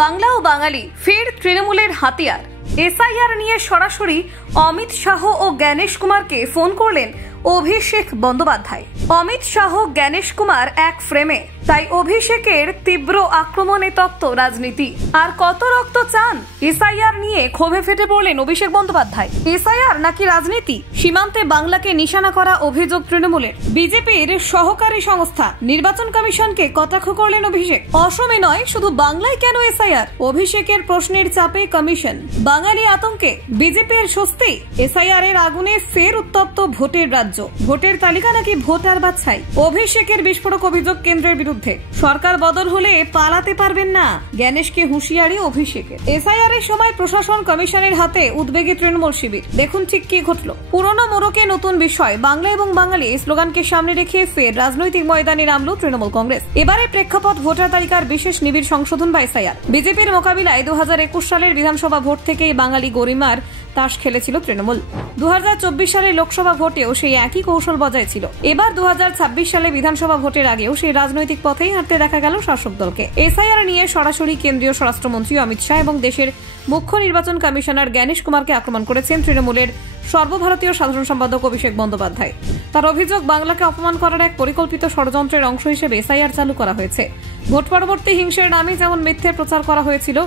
বাংলা ও বাঙালি ফের তৃণমূলের হাতিয়ার। এসআইআর নিয়ে সরাসরি অমিত শাহ ও জ্ঞানেশ কুমারকে ফোন করলেন অভিষেক বন্দ্যোপাধ্যায়। অমিত শাহ জ্ঞানেশ কুমার এক ফ্রেমে, তাই অভিষেকের তীব্র আক্রমণে তপ্ত রাজনীতি। আর কত রক্ত চান? এসআইআর নিয়ে ক্ষোভে ফেটে পড়লেন অভিষেক বন্দ্যোপাধ্যায়। এসআইআর নাকি রাজনীতি? সীমান্তে বাংলাকে নিশানা করা অভিযোগ তৃণমূলের। বিজেপির সহকারী সংস্থা নির্বাচন কমিশনকে কটাক্ষ করলেন অভিষেক। অসমে নয়, শুধু বাংলায় কেন এসআইআর? অভিষেকের প্রশ্নের চাপে কমিশন। বাঙালি আতঙ্কে বিজেপির স্বস্তি। এসআইআর এর আগুনে ফের উত্তপ্ত ভোটের রাজ্য। ভোটের তালিকা নাকি ভোটার বাছাই? অভিষেকের বিস্ফোরক অভিযোগ কেন্দ্রের বিরুদ্ধে। সরকার বদল হলে পালাতে পারবেন না, জ্ঞানেশকে হুঁশিয়ারি অভিষেকের। এসআইআর এর সময় প্রশাসন কমিশনের হাতে উদ্বেগী তৃণমূল শিবির। দেখুন ঠিক কি ঘটলো। পুরনো মোড়কে নতুন বিষয়, বাংলা এবং বাঙালি এই স্লোগানকে সামনে রেখে ফের রাজনৈতিক ময়দানে নামলো তৃণমূল কংগ্রেস। এবারে প্রেক্ষাপট ভোটার তালিকার বিশেষ নিবিড় সংশোধন বা এসআইআর। বিজেপির মোকাবিলায় 2021 সালের বিধানসভা ভোট থেকেই বাঙালি গরিমার তাস খেলেছিল তৃণমূল। 2024 সালের লোকসভা ভোটেও সেই একই কৌশল বজায় ছিল। এবার 2026 সালে বিধানসভা ভোটের আগেও সেই রাজনৈতিক পথেই হাঁটতে দেখা গেল শাসক দলকে। এসআইআর নিয়ে সরাসরি কেন্দ্রীয় স্বরাষ্ট্রমন্ত্রী অমিত শাহ এবং দেশের মুখ্য নির্বাচন কমিশনার জ্ঞানেশ কুমারকে আক্রমণ করেছেন তৃণমূলের সর্বভারতীয় সাধারণ সম্পাদক অভিষেক বন্দ্যোপাধ্যায়। তার অভিযোগ, বাংলাকে অপমান করার এক পরিকল্পিত ষড়যন্ত্রের অংশ হিসেবে এসআইআর চালু করা হয়েছে। ভোট পরবর্তী হিংসের নামে যেমন মিথ্যে প্রচার করা হয়েছিল,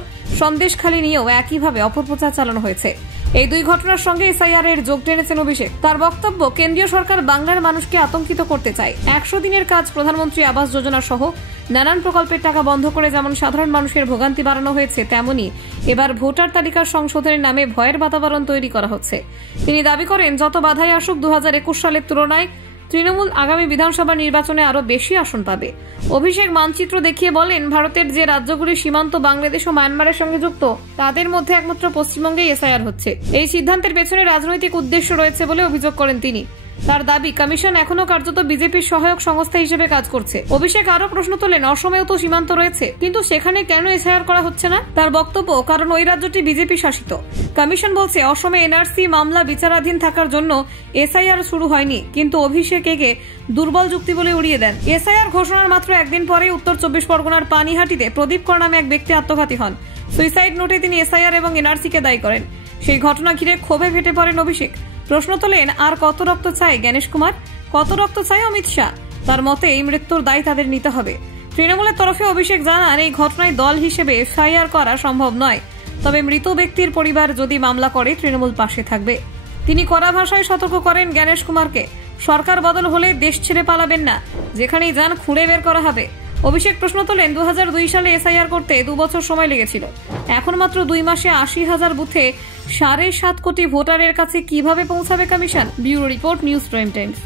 সন্দেশখালী নিয়েও একইভাবে অপপ্রচার চালানো হয়েছে। এই দুই ঘটনার সঙ্গে এসআইআর এর যোগ টেনেছেন অভিষেক। তার বক্তব্য, কেন্দ্রীয় সরকার বাংলার মানুষকে আতঙ্কিত করতে চায়। 100 দিনের কাজ, প্রধানমন্ত্রী আবাস যোজনা সহ নানান প্রকল্পের টাকা বন্ধ করে যেমন সাধারণ মানুষের ভোগান্তি বাড়ানো হয়েছে, তেমনি এবার ভোটার তালিকার সংশোধনের নামে ভয়ের বাতাবরণ তৈরি করা হচ্ছে। তিনি দাবি করেন, যত বাধাই আসুক 2021 সালের তুলনায় তৃণমূল আগামী বিধানসভা নির্বাচনে আরো বেশি আসন পাবে। অভিষেক মানচিত্র দেখিয়ে বলেন, ভারতের যে রাজ্যগুলি সীমান্ত বাংলাদেশ ও মায়ানমারের সঙ্গে যুক্ত, তাদের মধ্যে একমাত্র পশ্চিমবঙ্গেই এসআইআর হচ্ছে। এই সিদ্ধান্তের পেছনে রাজনৈতিক উদ্দেশ্য রয়েছে বলে অভিযোগ করেন তিনি। তার দাবি, কমিশন এখনো কার্যত বিজেপির সহায়ক সংস্থা হিসেবে কাজ করছে। অভিষেক আরো প্রশ্ন তোলেন, অসমেও তো সীমান্ত রয়েছে, কিন্তু সেখানে কেন এসআইআর করা হচ্ছে না? তার বক্তব্য, কারণ ওই রাজ্যটি বিজেপি শাসিত। কমিশন বলছে অসমে এনআরসি মামলা বিচারাধীন থাকার জন্য এসআইআর শুরু হয়নি, কিন্তু অভিষেক একে দুর্বল যুক্তি বলে উড়িয়ে দেন। এসআইআর ঘোষণার মাত্র একদিন পরে উত্তর 24 পরগনার পানিহাটিতে প্রদীপ কর নামে এক ব্যক্তি আত্মঘাতী হন। সুইসাইড নোটে তিনি এসআইআর এবং এনআরসি কে দায়ী করেন। সেই ঘটনা ঘিরে ক্ষোভে ফেটে পড়েন অভিষেক। প্রশ্ন তোলেন, আর কত রক্ত চায় জ্ঞানেশ কুমার? কত রক্ত চায় অমিত শাহ? তার মতে এই মৃত্যুর দায় তাদের নিতে হবে। তৃণমূলের তরফে অভিষেক জানান, এই ঘটনায় দল হিসেবে এফআইআর করা সম্ভব নয়, তবে মৃত ব্যক্তির পরিবার যদি মামলা করে তৃণমূল পাশে থাকবে। তিনি কড়া ভাষায় সতর্ক করেন জ্ঞানেশ কুমারকে, সরকার বদল হলে দেশ ছেড়ে পালাবেন না, যেখানেই যান খুঁড়ে বের করা হবে। অভিষেক প্রশ্ন তোলেন, 2002 সালে এসআইআর করতে 2 বছর সময় লেগেছিল, এখন মাত্র 2 মাসে 80,000 বুথে 7.5 কোটি ভোটারের কাছে কিভাবে পৌঁছাবে commission? Bureau report, news prime Times.